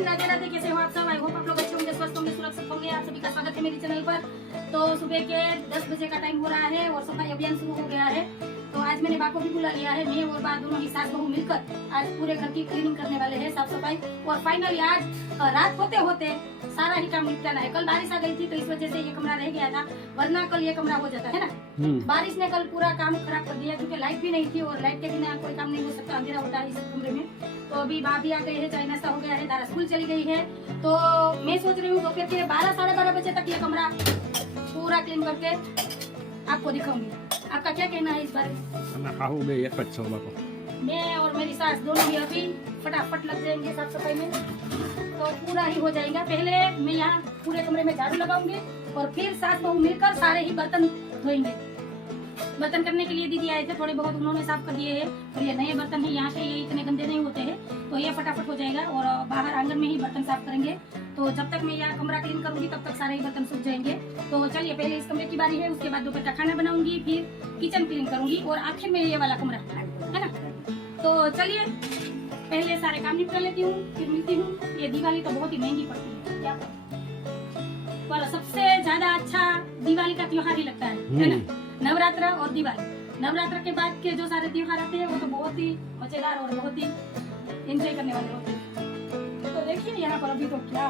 Morning, Radhe Radhe. कैसे हो आप सब? आई होप आप लोग अच्छे होंगे, स्वस्थ होंगे, सुरक्षित होंगे। आप सभी का स्वागत है मेरे चैनल पर। तो सुबह के 10 बजे का टाइम हो रहा है और सफाई अभियान शुरू हो गया है। तो आज मैंने बा को भी बुला लिया है। मैं और बा दोनों ही सास बहू मिलकर आज पूरे घर की क्लीनिंग करने वाले हैं, साफ सफाई। और फाइनली आज रात होते होते सारा ही काम निपटाना है। कल बारिश आ गई थी तो इस वजह से ये कमरा रह गया था, वरना कल ये कमरा हो जाता है ना। बारिश ने कल पूरा काम खराब कर दिया क्योंकि लाइट भी नहीं थी और लाइट के बिना कोई काम नहीं हो सकता, अंधेरा होता है इस कमरे में। तो अभी भाभी आ गई है, चाय नाश्ता हो गया है, दारा स्कूल चली गई है। तो मैं सोच रही हूँ दोपहर के 12 साढ़े 12 बजे तक ये कमरा पूरा क्लीन करके आपको दिखाऊंगी। आपका क्या कहना है इस बारे में? मैं और मेरी सास दोनों ही अभी फटाफट लग जाएंगे साफ सफाई में, तो पूरा ही हो जाएगा। पहले मैं यहाँ पूरे कमरे में झाड़ू लगाऊंगी और फिर सास बहू मिलकर सारे ही बर्तन धोएंगे। बर्तन करने के लिए दीदी आए थे, थोड़े बहुत उन्होंने साफ कर दिए हैं। और ये नए बर्तन है, यहाँ के ये इतने गंदे नहीं होते हैं, तो ये फटाफट हो जाएगा। और बाहर आंगन में ही बर्तन साफ करेंगे। तो जब तक मैं यहाँ कमरा क्लीन करूंगी तब तक सारे ही बर्तन सूख जाएंगे। तो चलिए, पहले इस कमरे की बारी है, उसके बाद दोपहर का खाना बनाऊंगी, फिर किचन क्लीन करूंगी और आखिर में ये वाला कमरा है ना। तो चलिए पहले सारे काम निपटा लेती हूँ, फिर मिलती हूँ। ये दिवाली तो बहुत ही महंगी पड़ती है, क्या पर सबसे ज्यादा अच्छा दिवाली का त्योहार ही लगता है ना। नवरात्र और दिवाली, नवरात्र के बाद के जो सारे त्योहार आते हैं वो तो बहुत ही मजेदार और बहुत ही एंजॉय करने वाले होते हैं। तो देखिए यहाँ पर अभी तो क्या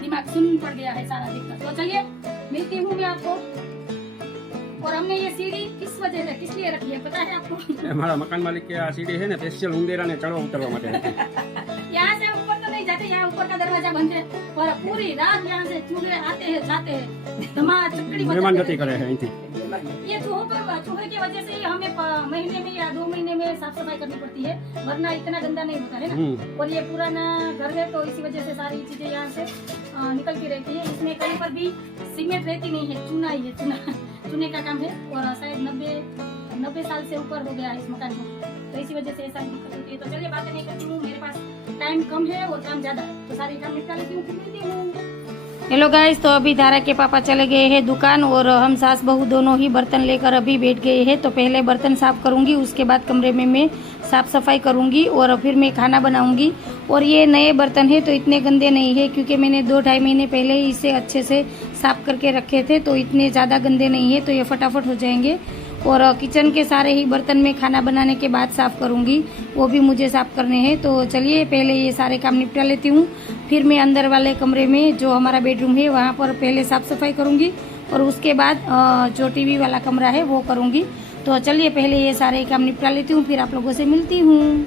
दिमाग सुन पड़ गया है सारा देखकर। तो चलिए मिलती हूँ मैं आपको। और हमने ये सीढ़ी किस वजह से, किस लिए रखी है पता है आपको? हमारा मकान मालिक के आ सीढ़ी है ना, स्पेशल उंदेरा ने चढ़ो उतरवा माटे। यहाँ से ऊपर तो नहीं जाते, यहाँ ऊपर का दरवाजा बंद है और पूरी रात यहाँ से चूहे आते हैं जाते हैं, धमाल चक्कड़ी मेहमान गति करे है। ये चूहे की वजह से हमें महीने में या 2 महीने में साफ सफाई करनी पड़ती है, वरना इतना गंदा नहीं होता है ना। और ये पुराना घर है तो इसी वजह से सारी चीजें यहाँ से निकलती रहती है। इसमें कहीं पर भी सीमेंट रहती नहीं है, चूना ही है, चूने का काम है। और शायद 90 साल से ऊपर हो गया है इस मकान को, तो इसी वजह से ऐसा दिक्कत होती है। तो चलिए बातें नहीं करती हूँ, मेरे पास टाइम कम है और काम ज्यादा है, तो सारे काम निपटा लेती हूँ, फिर मिलती हूँ। हेलो गाइस, तो अभी धारा के पापा चले गए हैं दुकान और हम सास बहू दोनों ही बर्तन लेकर अभी बैठ गए हैं। तो पहले बर्तन साफ करूंगी, उसके बाद कमरे में मैं साफ सफाई करूंगी और फिर मैं खाना बनाऊंगी। और ये नए बर्तन है तो इतने गंदे नहीं है क्योंकि मैंने 2-2.5 महीने पहले ही इसे अच्छे से साफ करके रखे थे, तो इतने ज़्यादा गंदे नहीं है, तो ये फटाफट हो जाएंगे। और किचन के सारे ही बर्तन में खाना बनाने के बाद साफ करूंगी, वो भी मुझे साफ करने हैं। तो चलिए पहले ये सारे काम निपटा लेती हूँ, फिर मैं अंदर वाले कमरे में जो हमारा बेडरूम है वहाँ पर पहले साफ सफाई करूंगी और उसके बाद जो टीवी वाला कमरा है वो करूंगी। तो चलिए पहले ये सारे काम निपटा लेती हूँ, फिर आप लोगों से मिलती हूँ।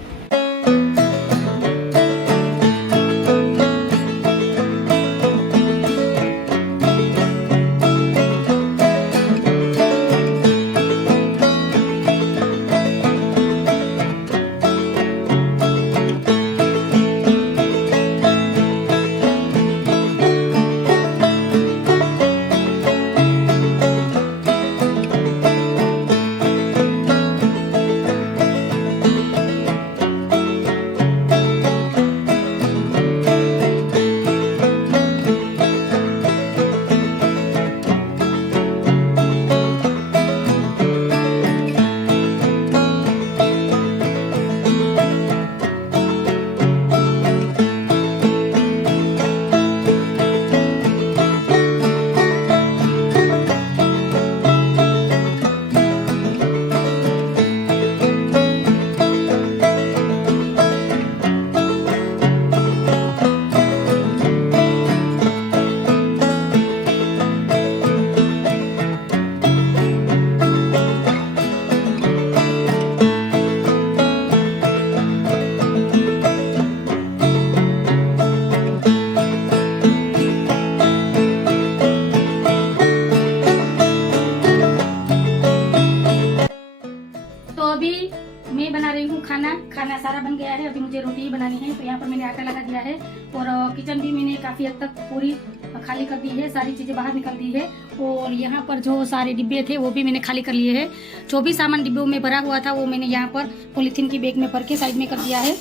मैं बना रही हूँ खाना सारा बन गया है। अभी मुझे रोटी ही बनानी है, तो यहाँ पर मैंने आटा लगा दिया है और किचन भी मैंने काफी हद तक पूरी खाली कर दी है, सारी चीजें बाहर निकल दी है। और यहाँ पर जो सारे डिब्बे थे वो भी मैंने खाली कर लिए हैं। जो भी सामान डिब्बों में भरा हुआ था वो मैंने यहाँ पर पॉलीथीन की बैग में भर के साइड में कर दिया है।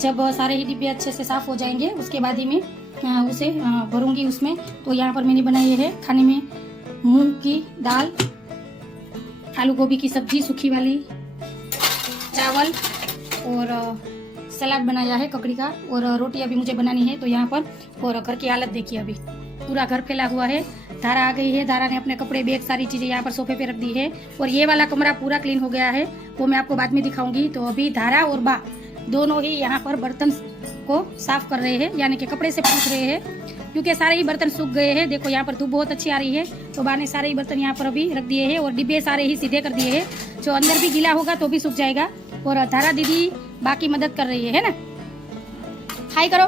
जब सारे ही डिब्बे अच्छे से साफ हो जाएंगे उसके बाद ही मैं उसे भरूंगी उसमें। तो यहाँ पर मैंने बनाई है खाने में मूंग की दाल, आलू गोभी की सब्जी सूखी वाली, चावल और सलाद बनाया है ककड़ी का और रोटी अभी मुझे बनानी है। तो यहाँ पर और घर की हालत देखिए, अभी पूरा घर फैला हुआ है। धारा आ गई है, धारा ने अपने कपड़े बैग सारी चीजें यहाँ पर सोफे पे रख दी है और ये वाला कमरा पूरा क्लीन हो गया है, वो मैं आपको बाद में दिखाऊंगी। तो अभी धारा और बा दोनों ही यहाँ पर बर्तन को साफ कर रहे हैं, यानी कि कपड़े से पूछ रहे हैं, क्योंकि सारे ही बर्तन सूख गए हैं। देखो यहाँ पर धूप बहुत अच्छी आ रही है, तो बा ने सारे ही बर्तन यहाँ पर अभी रख दिए हैं और डिब्बे सारे ही सीधे कर दिए हैं, जो अंदर भी गीला होगा तो भी सूख जाएगा। और धारा दीदी बाकी मदद कर रही है ना। हाय करो,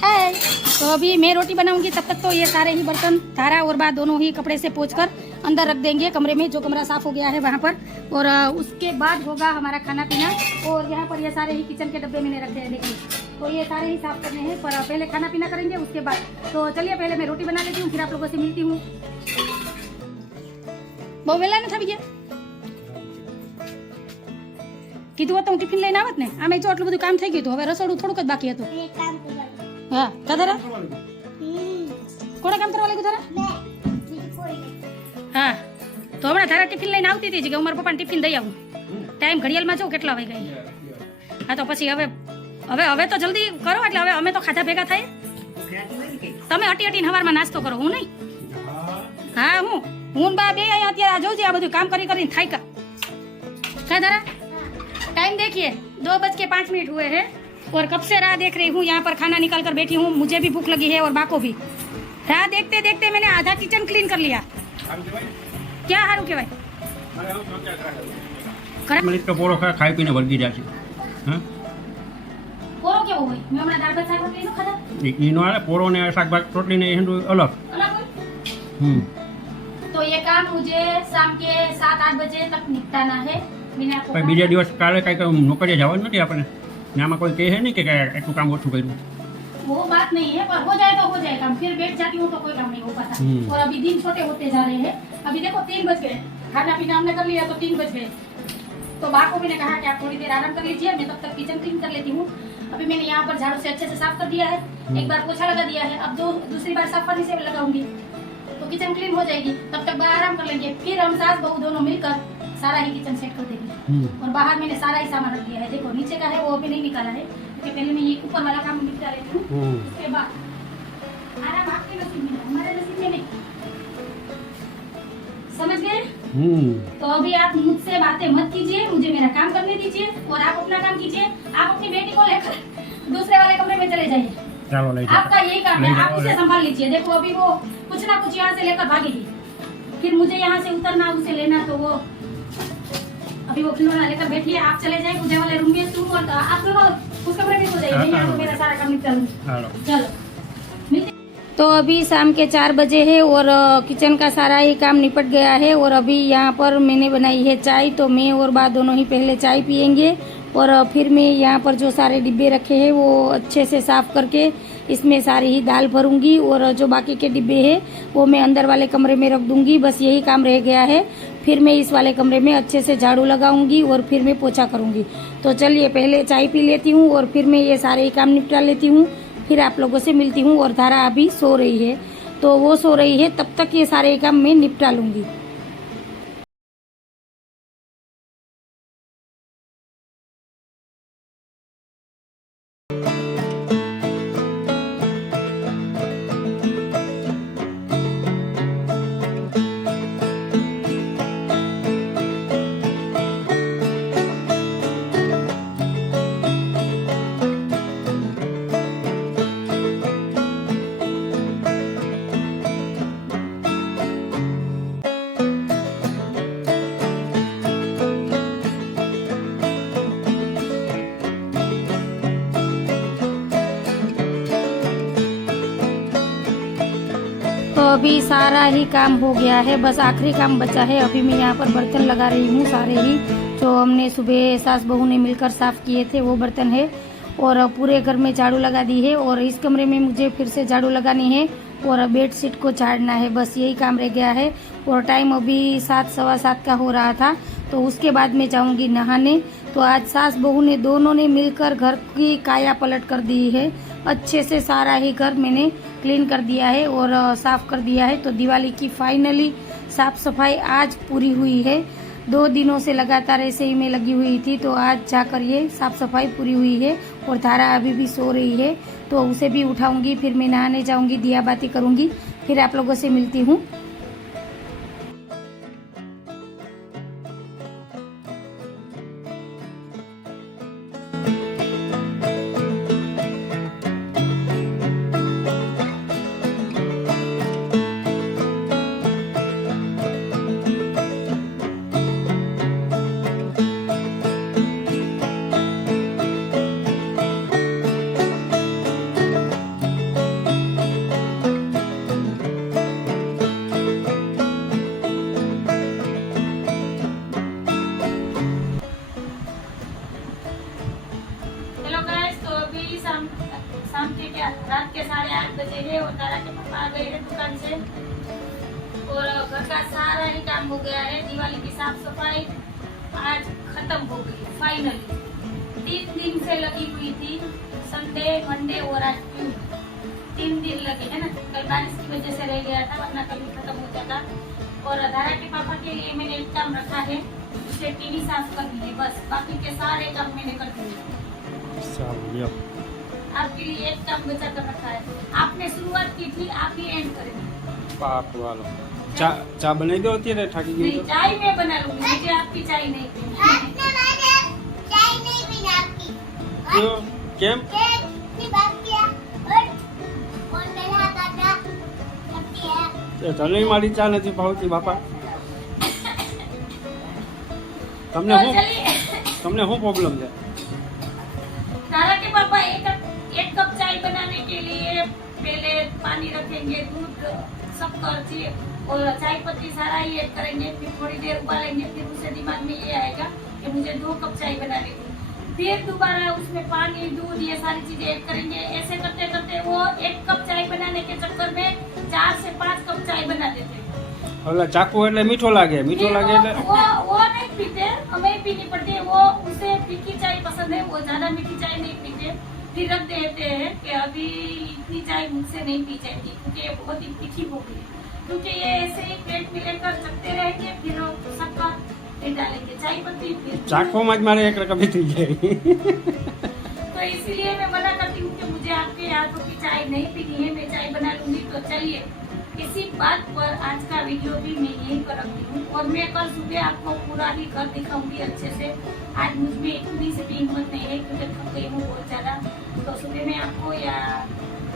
हाय। तो अभी मैं रोटी बनाऊंगी, तब तक तो ये सारे ही बर्तन धारा और बा दोनों ही कपड़े से पोंछकर अंदर रख देंगे कमरे में, जो कमरा साफ हो गया है वहाँ पर। और उसके बाद होगा हमारा खाना पीना। और यहाँ पर ये सारे ही किचन के डब्बे मैंने रखे हैं, देखिए, तो ये सारे ही साफ करने हैं, पर पहले खाना पीना करेंगे उसके बाद। तो चलिए पहले मैं रोटी बना लेती हूँ, फिर आप लोगों से मिलती हूँ। बहू वेला न था भैया કીધું હતું ટિફિન લઈને આવત ને, આમે જો આટલું બધું કામ થઈ ગયું, તો હવે રસોડું થોડુંક જ બાકી હતું। હા તારા કોણે કામ કરવા લાગ્યું તારા? હા, તો હમણાં તારા ટિફિન લઈને આવતી હતી કે હું મારા પપ્પાને ટિફિન દઈ આવું। ટાઈમ ઘડિયાળમાં જો કેટલા વાગી ગઈ। હા તો પછી હવે હવે હવે તો જલ્દી કરો, એટલે હવે અમે તો ખાધા ભેગા થાય। તમે હટી હટીને સવારમાં નાસ્તો કરો, હું નહીં। હા હું બા બે અહીંયા અત્યારે આ જોજે, આ બધું કામ કરી કરીને થાય કા તારા। टाइम देखिए 2:05 हुए हैं और कब से राह देख रही हूँ, यहाँ पर खाना निकाल कर बैठी हूँ। मुझे भी भूख लगी है और बा को भी। राह देखते देखते मैंने आधा किचन क्लीन कर लिया। क्या हारू के भाई मिनट का पोरो खाई पीने वर्गी जाती पोरो क्या हो गई? मैं हमारा दाल भात शाक रोटली नो खाधा। ईनो आले पोरो ने शाक भात रोटली ने हिंदू अलग अलग होई। तो ये काम मुझे शाम के 7-8 बजे तक निपटाना है। मैंने आपको भाई बीजे दिवस काले कई नौकरी जवान नहीं अपने यहाँ कोई कहे नहीं कि एटू काम ओछू कर्યું। वो बात नहीं है, पर हो जाए तो हो जाए काम, फिर बैठ जाती हूँ तो कोई काम नहीं हो पाता। और अभी दिन छोटे होते जा रहे हैं। अभी देखो 3 बज गए, खाना पीना हमने कर लिया तो 3 बज गए। तो बा को मैंने कहा कि आप थोड़ी देर आराम कर लीजिए, मैं तब तक किचन क्लीन कर लेती हूँ। अभी मैंने यहाँ पर झाड़ू से अच्छे से साफ कर दिया है, एक बार पोछा लगा दिया है, अब दूसरी बार साफ पानी से लगाऊंगी तो किचन क्लीन हो जाएगी। तब तक बा आराम कर लेंगे, फिर हम सास बहू दोनों मिलकर सारा ही किचन सेट कर देंगे। और बाहर मैंने सारा ही सामान रख दिया है, देखो नीचे का है वो अभी नहीं निकाला है, क्योंकि पहले मैं ये ऊपर वाला काम निपटा लेती हूँ, उसके बाद आराम आपके नसीब में, हमारे नसीब में नहीं। समझ गए? तो अभी आप मुझसे बातें मत कीजिए, मुझे मेरा काम करने दीजिए और आप अपना काम कीजिए। आप अपनी बेटी को लेकर दूसरे वाले कमरे में चले जाइए। आपका यही काम है, आप उसे संभाल लीजिए। देखो अभी वो कुछ ना कुछ यहाँ से लेकर भागेगी, फिर मुझे यहाँ से उतरना उसे लेना, तो वो अभी वो खिलौना लेकर बैठी है। आप चले जाए पूजा वाले रूम में, तुम और आप दोनों उस कमरे में सो जाइए, यहाँ पे मेरा सारा काम निपटा लूंगी। चलो। तो अभी शाम के 4 बजे है और किचन का सारा ही काम निपट गया है। और अभी यहाँ पर मैंने बनाई है चाय, तो मैं और बा दोनों ही पहले चाय पियेंगे और फिर मैं यहाँ पर जो सारे डिब्बे रखे हैं वो अच्छे से साफ करके इसमें सारी ही दाल भरूंगी और जो बाकी के डिब्बे हैं वो मैं अंदर वाले कमरे में रख दूंगी। बस यही काम रह गया है, फिर मैं इस वाले कमरे में अच्छे से झाड़ू लगाऊंगी और फिर मैं पोछा करूंगी। तो चलिए पहले चाय पी लेती हूँ और फिर मैं ये सारे ही काम निपटा लेती हूँ, फिर आप लोगों से मिलती हूँ। और धारा अभी सो रही है, तो वो सो रही है, तब तक ये सारे काम मैं निपटा लूंगी। तो अभी सारा ही काम हो गया है, बस आखिरी काम बचा है। अभी मैं यहाँ पर बर्तन लगा रही हूँ, सारे ही जो हमने सुबह सास बहू ने मिलकर साफ किए थे वो बर्तन है। और पूरे घर में झाड़ू लगा दी है और इस कमरे में मुझे फिर से झाड़ू लगानी है और बेडशीट को झाड़ना है, बस यही काम रह गया है। और टाइम अभी 7-7:15 का हो रहा था, तो उसके बाद मैं जाऊंगी नहाने। तो आज सास बहू ने दोनों ने मिलकर घर की काया पलट कर दी है, अच्छे से सारा ही घर मैंने क्लीन कर दिया है और साफ कर दिया है। तो दिवाली की फाइनली साफ सफाई आज पूरी हुई है। 2 दिनों से लगातार ऐसे ही मैं लगी हुई थी, तो आज जाकर ये साफ सफाई पूरी हुई है। और धारा अभी भी सो रही है, तो उसे भी उठाऊंगी, फिर मैं नहाने जाऊंगी, दिया बाती करूंगी, फिर आप लोगों से मिलती हूँ। शाम के रात के 8:30 बजे है और तारा के पापा आ गए हैं दुकान से और घर का सारा ही काम हो गया है। दिवाली की साफ सफाई आज खत्म हो गई फाइनली। 3 दिन से लगी हुई थी, संडे मंडे और आज ट्यूसडे, 3 दिन लगे है ना। कल बारिश की वजह से रह गया था, वरना कभी खत्म हो जाता। और धारा के पापा के लिए मैंने एक काम रखा है, उसे टीवी साफ करनी है बस, बाकी के सारे काम मैंने कर दिए। आपके लिए एक काम बचा कर रखा है, आपने शुरुआत की थी, आप ही एंड करेंगे। पाक वालो चा बनाई दो અત્યારે થાકી ગઈ नहीं, चाय मैं बना लूंगी, मुझे आपकी चाय नहीं पीनी। चाय नहीं पीना आपकी। क्यों केम की बात किया और मेरा हाथ आटा लगती है। તને મારી ચા નથી ભાવતી બાપા? તમને तो શું चलिए, તમને શું પ્રોબ્લેમ છે? तारा के पापा एक कप चाय बनाने के लिए पहले पानी रखेंगे, दूध शक्कर चाहिए और चाय पत्ती सारा ही ऐड करेंगे, फिर थोड़ी देर उबालेंगे, फिर उसे दिमाग में ये आएगा कि मुझे 2 कप चाय बनानी थी, फिर दोबारा उसमें पानी दूध ये सारी चीजें ऐड करेंगे। ऐसे करते करते वो 1 कप चाय बनाने के चक्कर में 4 से 5 कप चाय बना देते। ઓલા ચાકુ એટલે મીઠો લાગે એટલે वो नहीं पीते, हमें पीनी पड़ती है। वो उसे फीकी चाय पसंद है, वो ज्यादा मीठी चाय नहीं पीते। फिर रख देते हैं कि अभी इतनी चाय मुझसे नहीं पी जाएगी, क्योंकि ये बहुत ही तीखी हो गई, क्योंकि ये ऐसे ही पेट में लेकर चखते रहेंगे, फिर शक्कर फिर डालेंगे, चाय पत्ती फिर ચાખવામાં જ मारे एक रकम થઈ જાય। तो इसीलिए मैं मना करती हूँ कि मुझे आपके हाथों की चाय नहीं पीनी है, मैं चाय बना लूंगी। तो चलिए, इसी बात पर आज का वीडियो भी मैं यहीं पर रखती हूँ और मैं कल सुबह आपको पूरा ही घर दिखाऊंगी अच्छे से। आज मुझ में इतनी सी भी हिम्मत नहीं है, क्योंकि थक गई हूँ बहुत ज्यादा। तो सुबह में आपको या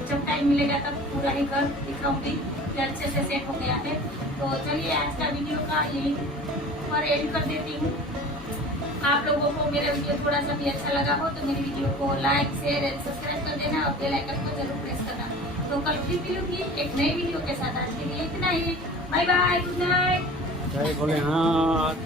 जब टाइम मिलेगा तब पूरा ही घर दिखाऊंगी कि अच्छे से सेट हो गया है। तो चलिए, आज का वीडियो का यहीं पर एंड कर देती हूँ। आप लोगों को मेरा वीडियो थोड़ा सा भी अच्छा लगा हो तो मेरी वीडियो को लाइक शेयर एंड सब्सक्राइब कर देना और बेल आइकन को जरूर प्रेस करना। तो कल फिर मिलूंगी एक नई वीडियो के साथ। आज के लिए इतना ही, बाय बाय, गुड नाइट, જય ભોલેનાથ।